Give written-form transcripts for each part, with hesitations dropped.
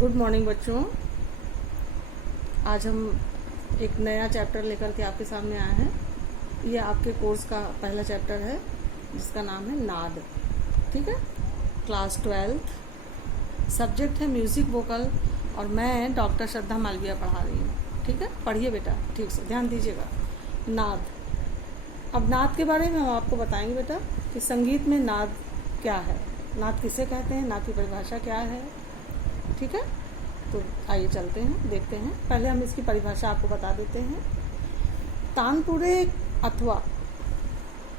Good morning बच्चों। आज हम एक नया चैप्टर लेकर के आपके सामने आए हैं। ये आपके कोर्स का पहला चैप्टर है जिसका नाम है नाद। ठीक है, क्लास 12th, सब्जेक्ट है म्यूज़िक वोकल और मैं डॉक्टर श्रद्धा मालविया पढ़ा रही हूँ। ठीक है, पढ़िए बेटा, ठीक से ध्यान दीजिएगा। नाद। अब नाद के बारे में हम आपको बताएंगे बेटा कि संगीत में नाद क्या है, नाद किसे कहते हैं, नाद की परिभाषा क्या है। ठीक है, तो आइए चलते हैं, देखते हैं। पहले हम इसकी परिभाषा आपको बता देते हैं। तानपुरे अथवा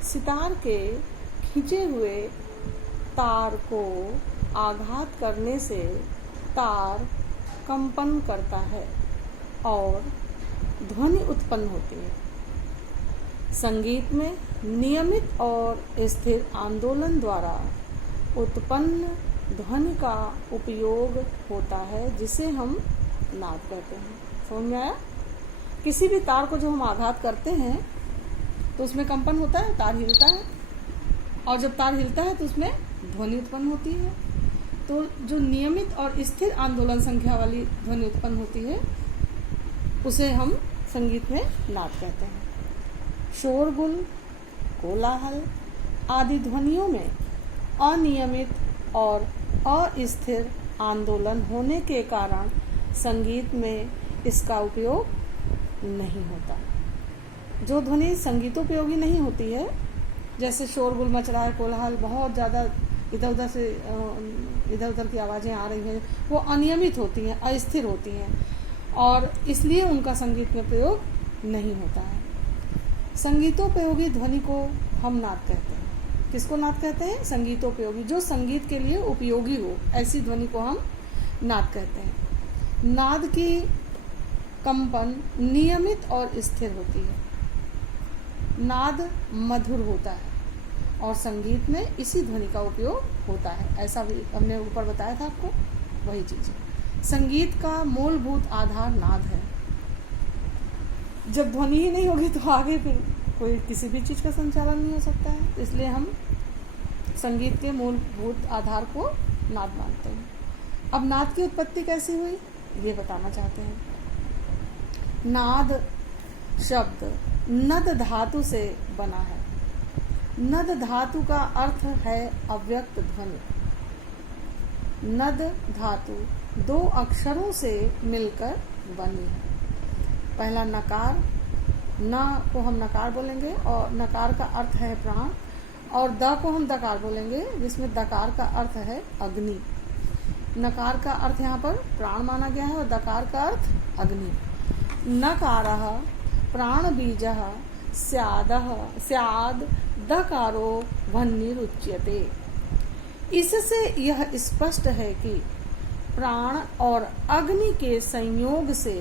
सितार के खींचे हुए तार को आघात करने से तार कंपन करता है और ध्वनि उत्पन्न होती है। संगीत में नियमित और स्थिर आंदोलन द्वारा उत्पन्न ध्वनि का उपयोग होता है जिसे हम नाद कहते हैं। समझ में आया? किसी भी तार को जो हम आघात करते हैं तो उसमें कंपन होता है, तार हिलता है, और जब तार हिलता है तो उसमें ध्वनि उत्पन्न होती है। तो जो नियमित और स्थिर आंदोलन संख्या वाली ध्वनि उत्पन्न होती है उसे हम संगीत में नाद कहते हैं। शोरगुल, कोलाहल आदि ध्वनियों में अनियमित और अस्थिर आंदोलन होने के कारण संगीत में इसका उपयोग नहीं होता। जो ध्वनि संगीतोपयोगी नहीं होती है, जैसे शोरगुल मच रहा है, कोलाहल, बहुत ज़्यादा इधर उधर की आवाज़ें आ रही हैं, वो अनियमित होती हैं, अस्थिर होती हैं और इसलिए उनका संगीत में प्रयोग नहीं होता है। संगीतोपयोगी ध्वनि को हम नाद कहते हैं। किसको नाद कहते हैं? संगीतोपयोगी, जो संगीत के लिए उपयोगी हो, ऐसी ध्वनि को हम नाद कहते हैं। नाद की कंपन नियमित और स्थिर होती है। नाद मधुर होता है और संगीत में इसी ध्वनि का उपयोग होता है। ऐसा भी हमने ऊपर बताया था आपको, वही चीज़ है। संगीत का मूलभूत आधार नाद है। जब ध्वनि ही नहीं होगी तो आगे फिर कोई किसी भी चीज़ का संचालन नहीं हो सकता है। इसलिए हम संगीत के मूलभूत आधार को नाद मानते हैं। अब नाद की उत्पत्ति कैसी हुई ये बताना चाहते हैं। नाद शब्द नद धातु से बना है। नद धातु का अर्थ है अव्यक्त ध्वनि। नद धातु दो अक्षरों से मिलकर बनी है। पहला नकार, न को हम नकार बोलेंगे और नकार का अर्थ है प्राण, और द को हम दकार बोलेंगे जिसमें दकार का अर्थ है अग्नि। नकार का अर्थ यहाँ पर प्राण माना गया है और दकार का अर्थ अग्नि। नकारः प्राण बीजः स्याद दकारो वह्निरुच्यते। इससे यह स्पष्ट है कि प्राण और अग्नि के संयोग से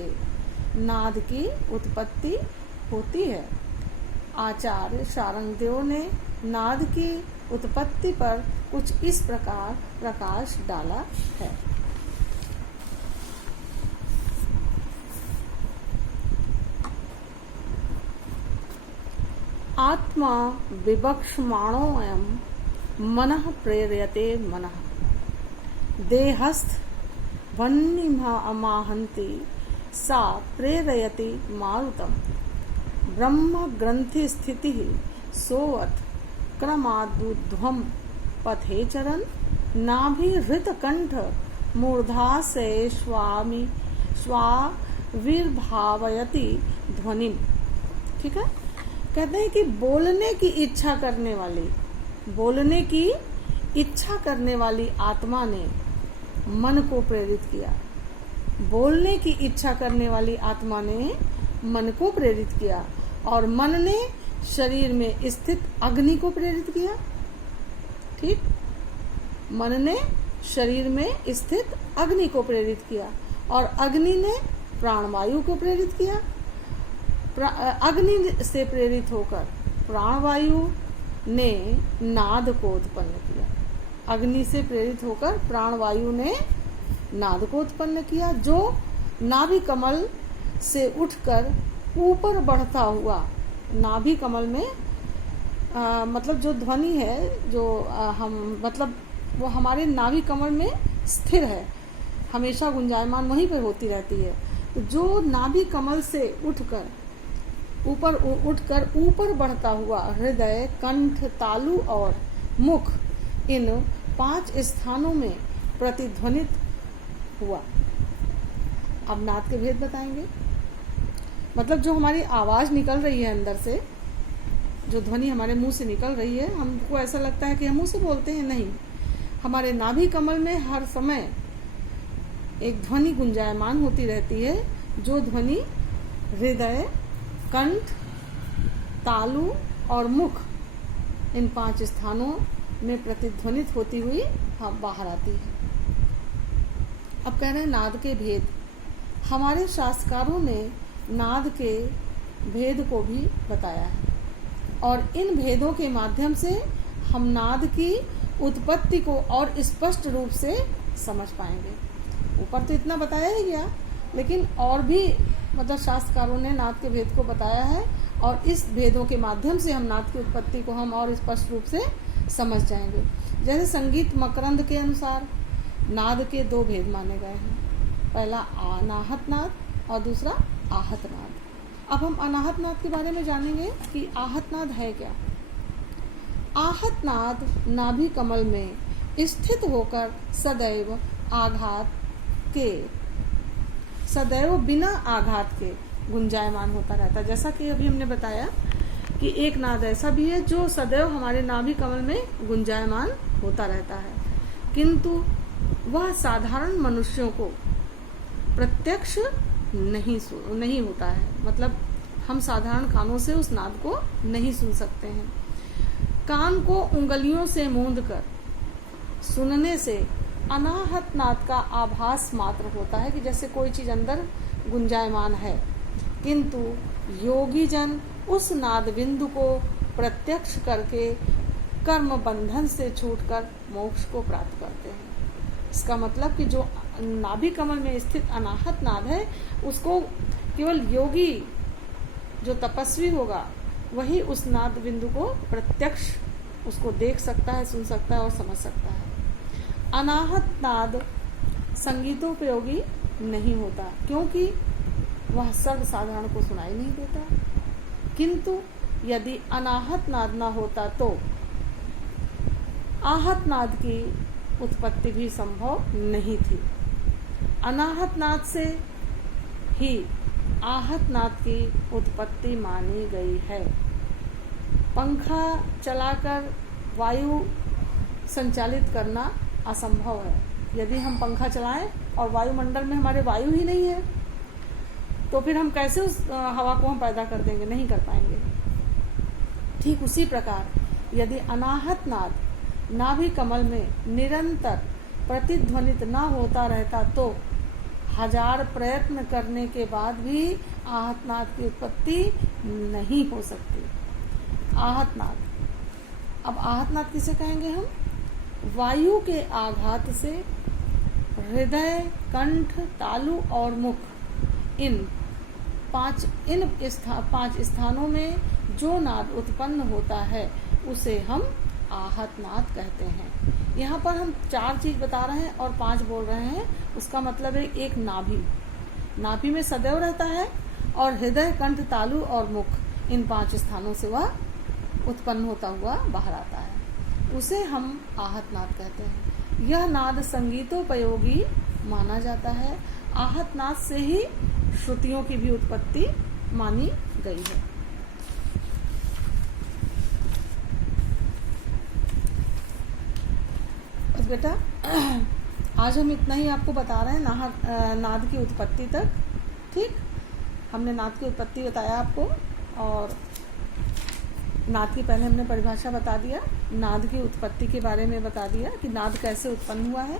नाद की उत्पत्ति होती है। आचार्य शारंगदेव ने नाद की उत्पत्ति पर कुछ इस प्रकार प्रकाश डाला है। आत्मा विवक्ष्यमाणोऽयं मनः प्रेरयते मनः। देहस्थ वह्निमाहन्ति सा प्रेरयति मारुतम्। ब्रह्म ग्रंथि स्थिति सोवत क्रमादुध्वम पथेचरन नाभिहृत कंठ मूर्धासे स्वाविर्भावयति ध्वनिम। ठीक है, कहते हैं कि बोलने की इच्छा करने वाली आत्मा ने मन को प्रेरित किया। बोलने की इच्छा करने वाली आत्मा ने मन को प्रेरित किया और मन ने शरीर में स्थित अग्नि को प्रेरित किया। ठीक, मन ने शरीर में स्थित अग्नि को प्रेरित किया और अग्नि ने प्राणवायु को प्रेरित किया। अग्नि से प्रेरित होकर प्राणवायु ने नाद को उत्पन्न किया। अग्नि से प्रेरित होकर प्राणवायु ने नाद को उत्पन्न किया, जो नाभि कमल से उठकर ऊपर बढ़ता हुआ, नाभि कमल में मतलब जो ध्वनि है, जो हम मतलब वो हमारे नाभि कमल में स्थिर है। हमेशा गुंजायमान वहीं पर होती रहती है। तो जो नाभि कमल से उठकर ऊपर बढ़ता हुआ हृदय, कंठ, तालु और मुख, इन 5 स्थानों में प्रतिध्वनित हुआ। अब नाद के भेद बताएंगे। मतलब जो हमारी आवाज निकल रही है अंदर से, जो ध्वनि हमारे मुंह से निकल रही है, हमको ऐसा लगता है कि हम मुंह से बोलते हैं, नहीं, हमारे नाभि कमल में हर समय एक ध्वनि गुंजायमान होती रहती है, जो ध्वनि हृदय, कंठ, तालु और मुख, इन 5 स्थानों में प्रतिध्वनित होती हुई बाहर आती है। अब कह रहे हैं नाद के भेद। हमारे शास्त्रकारों ने नाद के भेद को भी बताया है, और इन भेदों के माध्यम से हम नाद की उत्पत्ति को और स्पष्ट रूप से समझ पाएंगे। ऊपर तो इतना बताया ही गया, लेकिन और भी मतलब शास्त्रकारों ने नाद के भेद को बताया है, और इस भेदों के माध्यम से हम नाद की उत्पत्ति को हम और स्पष्ट रूप से समझ जाएंगे। जैसे संगीत मकरंद के अनुसार नाद के 2 भेद माने गए हैं। पहला अनाहत नाद और दूसरा आहत नाद। अब हम अनाहत नाद के बारे में जानेंगे कि आहत नाद है क्या। आहत नाद नाभि कमल में स्थित होकर सदैव बिना आघात के गुंजायमान होता रहता है। जैसा कि अभी हमने बताया कि एक नाद ऐसा भी है जो सदैव हमारे नाभि कमल में गुंजायमान होता रहता है, किंतु वह साधारण मनुष्यों को प्रत्यक्ष नहीं होता है। मतलब हम साधारण कानों से उस नाद को नहीं सुन सकते हैं। कान को उंगलियों से मूंदकर सुनने से अनाहत नाद का आभास मात्र होता है, कि जैसे कोई चीज अंदर गुंजायमान है, किंतु योगी जन उस नाद बिंदु को प्रत्यक्ष करके कर्म बंधन से छूटकर मोक्ष को प्राप्त करते हैं। इसका मतलब कि जो नाभि कमल में स्थित अनाहत नाद है, उसको केवल योगी जो तपस्वी होगा वही उस नाद बिंदु को प्रत्यक्ष उसको देख सकता है, सुन सकता है और समझ सकता है। अनाहत नाद संगीतोपयोगी नहीं होता, क्योंकि वह सर्वसाधारण को सुनाई नहीं देता। किंतु यदि अनाहत नाद न होता तो आहत नाद की उत्पत्ति भी संभव नहीं थी। अनाहत नाद से ही आहत नाद की उत्पत्ति मानी गई है। पंखा चलाकर वायु संचालित करना असंभव है। यदि हम पंखा चलाएं और वायुमंडल में हमारे वायु ही नहीं है, तो फिर हम कैसे उस हवा को हम पैदा कर देंगे? नहीं कर पाएंगे। ठीक उसी प्रकार यदि अनाहत नाद नाभि कमल में निरंतर प्रतिध्वनित न होता रहता तो 1000 प्रयत्न करने के बाद भी आहत नाद की उत्पत्ति नहीं हो सकती। आहत नाद, अब आहत नाद किसे कहेंगे हम? वायु के आघात से हृदय, कंठ, तालु और मुख, इन 5 स्थानों में जो नाद उत्पन्न होता है उसे हम आहत नाद कहते हैं। यहाँ पर हम 4 चीज बता रहे हैं और 5 बोल रहे हैं। उसका मतलब है एक नाभि में सदैव रहता है, और हृदय, कंठ, तालु और मुख, इन 5 स्थानों से वह उत्पन्न होता हुआ बाहर आता है, उसे हम आहत नाद कहते हैं। यह नाद संगीतोपयोगी माना जाता है। आहत नाद से ही श्रुतियों की भी उत्पत्ति मानी गई है। बस बेटा, आज हम इतना ही आपको बता रहे हैं नाद की उत्पत्ति तक। ठीक, हमने नाद की उत्पत्ति बताया आपको, और नाद की पहले हमने परिभाषा बता दिया, नाद की उत्पत्ति के बारे में बता दिया कि नाद कैसे उत्पन्न हुआ है,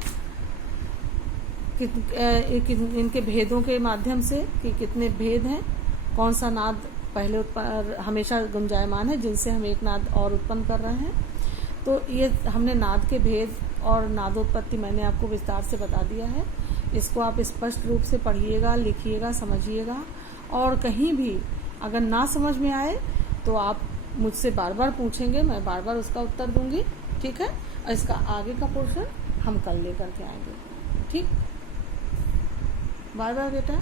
इनके भेदों के माध्यम से कि कितने भेद हैं, कौन सा नाद पहले हमेशा गुंजायमान है, जिनसे हम एक नाद और उत्पन्न कर रहे हैं। तो ये हमने नाद के भेद और नादोत्पत्ति मैंने आपको विस्तार से बता दिया है। इसको आप स्पष्ट रूप से पढ़िएगा, लिखिएगा, समझिएगा, और कहीं भी अगर ना समझ में आए तो आप मुझसे बार बार पूछेंगे, मैं बार बार उसका उत्तर दूंगी। ठीक है, और इसका आगे का पोर्शन हम कल लेकर के आएंगे। ठीक। बाय बाय बेटा।